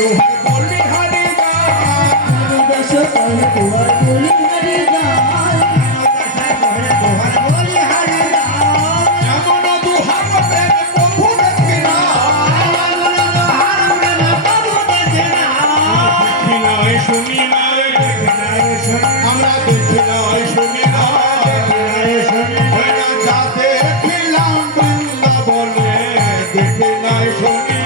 দোহার বলি হারি দশা করে দোহার বলি হারি দোহার বলি হারি এমন দোহার প্রেম প্রভু দেখি না দেখি নাই শুনি নাই আমরা দেখি নাই শুনি নাই যাতে খিলাম বৃন্দাবনে দেখি নাই শুনি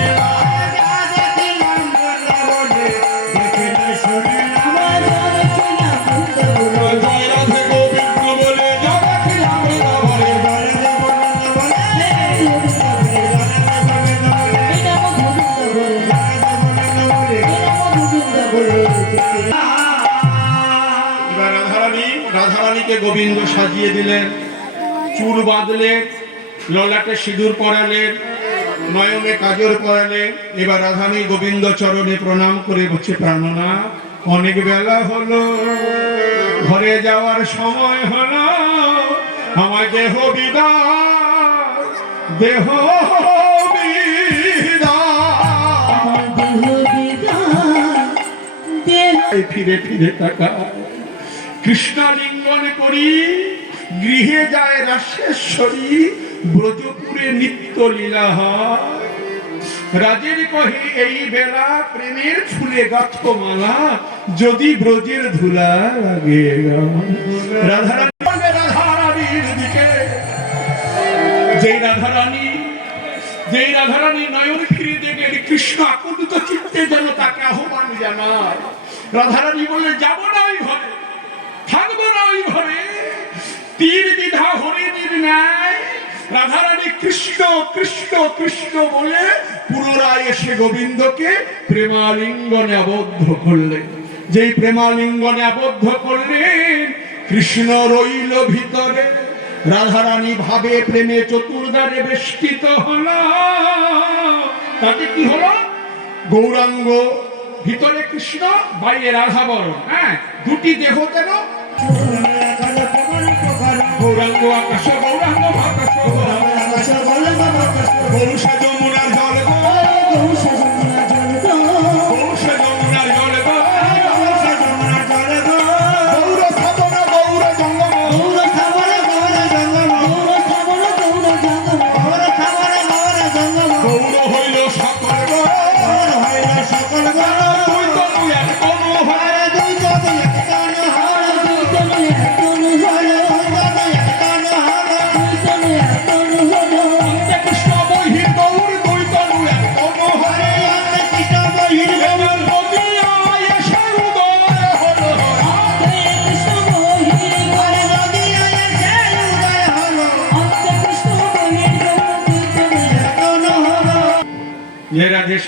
রাধারানীকে গোবিন্দ সাজিয়ে দিলেন, চুল বাঁধলেন, ললাটে সিঁদুর পরালেন, নয়নে কাজল পরালেন। এবার রাধারানী গোবিন্দ চরণে প্রণাম করে বলছে, প্রাণনা অনেক বেলা হলো, ঘরে যাওয়ার সময় হলো, আমার দেহ বিদায়, দেহ ফিরে ফিরে তাকায়, কৃষ্ণালিঙ্গন করি গৃহে যায় রাশেশ্বরী, ব্রজপুরে নিত্য লীলা হয়। রাজের কহে এই বেলা প্রেমের ফুলে গাথ মালা, যদি ব্রজের ধুলা লাগে। রাধারানীর দিকে যেই রাধারানী নয়ন ফিরে দেখে কৃষ্ণ আকুলিত চিত্তে যেন তাকে আহ্বান জানায়। রাধারানী বলে, যাব না ওই ঘরে, থাকবো না ওই ঘরে, তীর বিধা হরিণীর ন্যায়। রাধারানী কৃষ্ণ কৃষ্ণ কৃষ্ণ বলে পুনরায় এসে গোবিন্দকে প্রেমালিঙ্গনে আবদ্ধ করলেন। যেই প্রেমালিঙ্গনে আবদ্ধ করলেন, কৃষ্ণ রইল ভিতরে। রাধারানী ভাবে প্রেমে চতুর্দ্বারে বেষ্টিত হল। তাতে কি হলো? গৌরাঙ্গ ভিতরে কৃষ্ণ, বাইরে রাধা বরণ। হ্যাঁ, দুটি দেহ যেন গৌরাঙ্গ আকাশ, গৌরাঙ্গ আকাশ, গৌরসা যমুনার জল, গৌরসা যমুনার জল, গৌরসা যমুনার জল, গৌর সাবর গৌর জঙ্গম, গৌর সাবর গৌর জঙ্গম, গৌর সাবর গৌর জঙ্গম, গৌর সাবর গৌর জঙ্গম, গৌর হইল সকল গৌর, গৌর হইল সকল গৌর।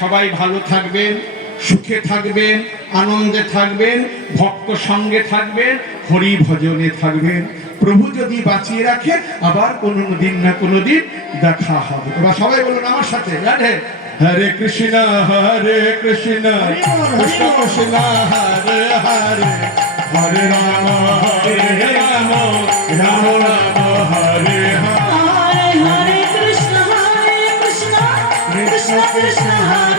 সবাই ভালো থাকবেন, সুখে থাকবেন, আনন্দে থাকবেন, ভক্ত সঙ্গে থাকবেন, হরি ভজনে থাকবেন। প্রভু যদি বাঁচিয়ে রাখে, আবার কোনো দিন না কোনো দিন দেখা হবে। এবার সবাই বলুন আমার সাথে, রাধে হরে কৃষ্ণ হরে কৃষ্ণ কৃষ্ণ কৃষ্ণ হরে হরে, হরে রাম হরে রাম রাম রাম হরে হরে, হরে কৃষ্ণ কৃষ্ণ কৃষ্ণ হরে